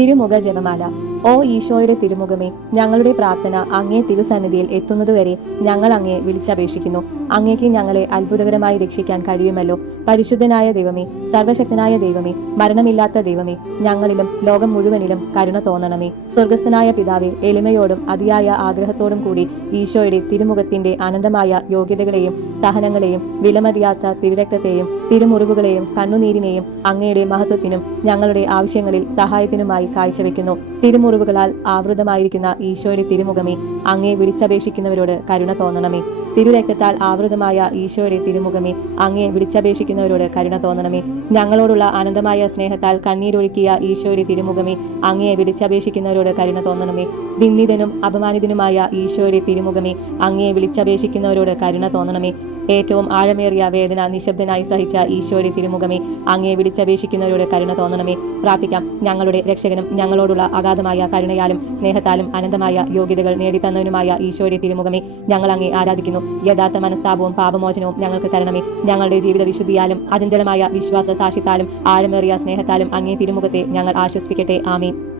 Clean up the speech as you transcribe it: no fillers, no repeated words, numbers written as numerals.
തിരുമുഖ ജപമാല. ഓ ഈശോയുടെ തിരുമുഖമേ, ഞങ്ങളുടെ പ്രാർത്ഥന അങ്ങേ തിരുസന്നിധിയിൽ എത്തുന്നതുവരെ ഞങ്ങൾ അങ്ങയെ വിളിച്ചപേക്ഷിക്കുന്നു. അങ്ങേക്ക് ഞങ്ങളെ അത്ഭുതകരമായി രക്ഷിക്കാൻ കഴിയുമല്ലോ. പരിശുദ്ധനായ ദൈവമേ, സർവശക്തനായ ദൈവമേ, മരണമില്ലാത്ത ദൈവമേ, ഞങ്ങളിലും ലോകം മുഴുവനിലും കരുണ തോന്നണമേ. സ്വർഗസ്ഥനായ പിതാവേ, എളിമയോടും അതിയായ ആഗ്രഹത്തോടും കൂടി ഈശോയുടെ തിരുമുഖത്തിന്റെ അനന്തമായ യോഗ്യതകളെയും സഹനങ്ങളെയും വിലമതിയാത്ത തിരുരക്തത്തെയും തിരുമുറിവുകളെയും കണ്ണുനീരിനെയും അങ്ങയുടെ മഹത്വത്തിനും ഞങ്ങളുടെ ആവശ്യങ്ങളിൽ സഹായത്തിനുമായി കാഴ്ചവെക്കുന്നു. തിരുമുറിവുകളാൽ ആവൃതമായിരിക്കുന്ന ഈശോയുടെ തിരുമുഖമേ, അങ്ങേ വിളിച്ചപേക്ഷിക്കുന്നവരോട് കരുണ തോന്നണമേ. തിരുരക്തത്താൽ ആവൃതമായ ഈശോയുടെ തിരുമുഖമേ, അങ്ങേ വിളിച്ചപേക്ഷിക്കുന്നവരോട് കരുണ തോന്നണമേ. ഞങ്ങളോടുള്ള അനന്തമായ സ്നേഹത്താൽ കണ്ണീരൊഴുക്കിയ ഈശോയുടെ തിരുമുഖമേ, അങ്ങേ വിളിച്ചപേക്ഷിക്കുന്നവരോട് കരുണ തോന്നണമേ. നിന്ദിതനും അപമാനിതനുമായ ഈശോയുടെ തിരുമുഖമേ, അങ്ങേ വിളിച്ചപേക്ഷിക്കുന്നവരോട് കരുണ തോന്നണമേ. ഏറ്റവും ആഴമേറിയ വേദന നിശബ്ദനായി സഹിച്ച ഈശോയുടെ തിരുമുഖമേ, അങ്ങേ വിളിച്ചപേക്ഷിക്കുന്നവരോട് കരുണ തോന്നണമേ. പ്രാർത്ഥിക്കാം. ഞങ്ങളുടെ രക്ഷകനും ഞങ്ങളോടുള്ള അഗാധമായ കരുണയാലും സ്നേഹത്താലും അനന്തമായ യോഗ്യതകൾ നേടിത്തന്നവനുമായ ഈശോയുടെ തിരുമുഖമേ, ഞങ്ങൾ അങ്ങേ ആരാധിക്കുന്നു. യഥാർത്ഥ മനസ്താപവും പാപമോചനവും ഞങ്ങൾക്ക് തരണമേ. ഞങ്ങളുടെ ജീവിത വിശുദ്ധിയാലും അചഞ്ചലമായ വിശ്വാസ സാക്ഷ്യത്താലും ആഴമേറിയ സ്നേഹത്താലും അങ്ങേ തിരുമുഖത്തെ ഞങ്ങൾ ആശ്വസിപ്പിക്കട്ടെ. ആമീൻ.